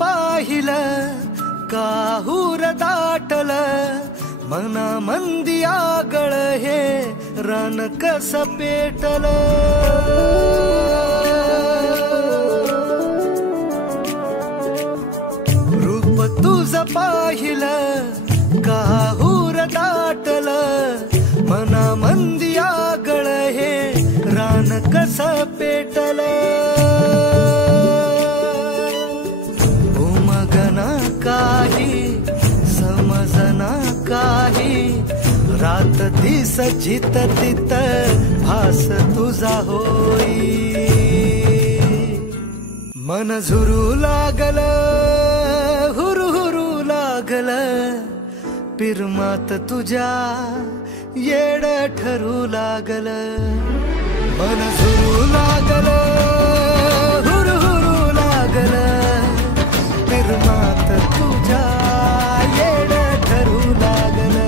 पाहिलं काहूर दाटल मना मंदी आगळ हे रान कस पेटल रूप तुझ पाहिलं काहूर दाटल मना मंदी आगळ हे रान कस पेटल उमगना काही समजना काही रात दिस जित तित भास तुझा होई मन झुरू लागल हुरू हुरू लागल पिरमात तुझ्या येड ठरू लागल मन झुरू लागल हुरू हुरू लागल पिरमात तुझ्या येड ठरू लागल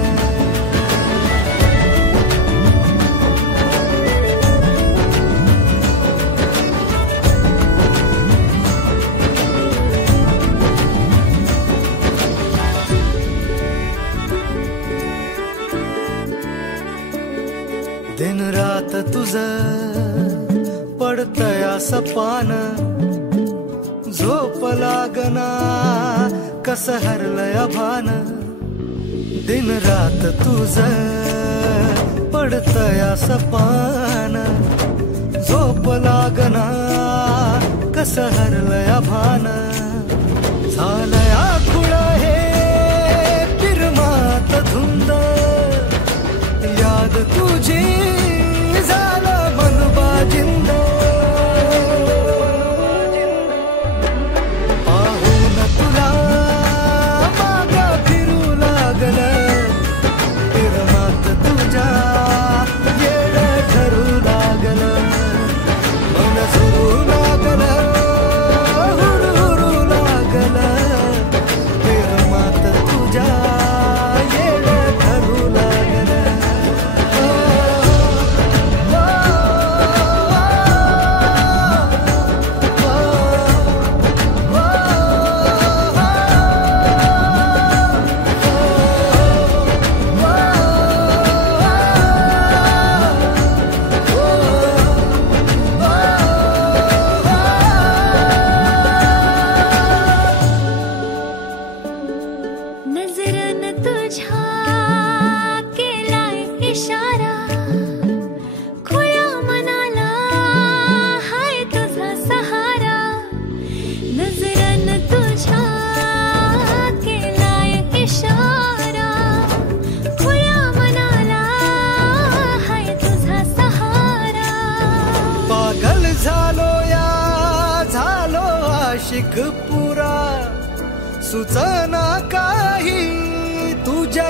दिन रात तुझ पडतया सपान झोप लागना कस हरलय भान दिन रात तुझ पडतया सपान झोप लागना कस हरलय भान झालया खुळ हे पिरमात धुंद याद तुझी झालं मन बाजिंद पाहून तुला माग फिरू लागल पिरमात तुझ्या येड ठरू लागल मन झुरू लागल हुरू हुरू लागल पिरमात तुझ्या येड ठरू लागल नजरन तुझ्या केलाय इशारा खुळ्या मनाला हाय तुझा सहारा नजरन तुझ्या केलाय इशारा खुळ्या मनाला हाय तुझा सहारा पागल झालो या झालो आशिक पुरा सुचना काही तुझ्या